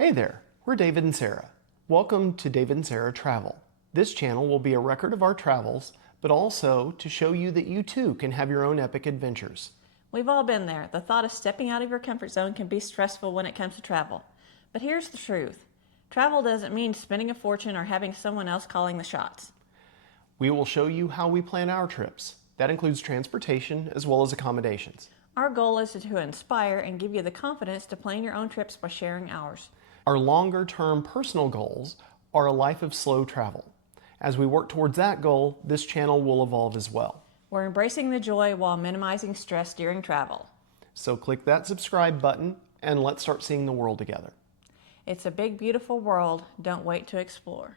Hey there, we're David and Sarah. Welcome to David and Sarah Travel. This channel will be a record of our travels, but also to show you that you too can have your own epic adventures. We've all been there. The thought of stepping out of your comfort zone can be stressful when it comes to travel. But here's the truth. Travel doesn't mean spending a fortune or having someone else calling the shots. We will show you how we plan our trips. That includes transportation as well as accommodations. Our goal is to inspire and give you the confidence to plan your own trips by sharing ours. Our longer-term personal goals are a life of slow travel. As we work towards that goal, this channel will evolve as well. We're embracing the joy while minimizing stress during travel. So click that subscribe button and let's start seeing the world together. It's a big, beautiful world. Don't wait to explore.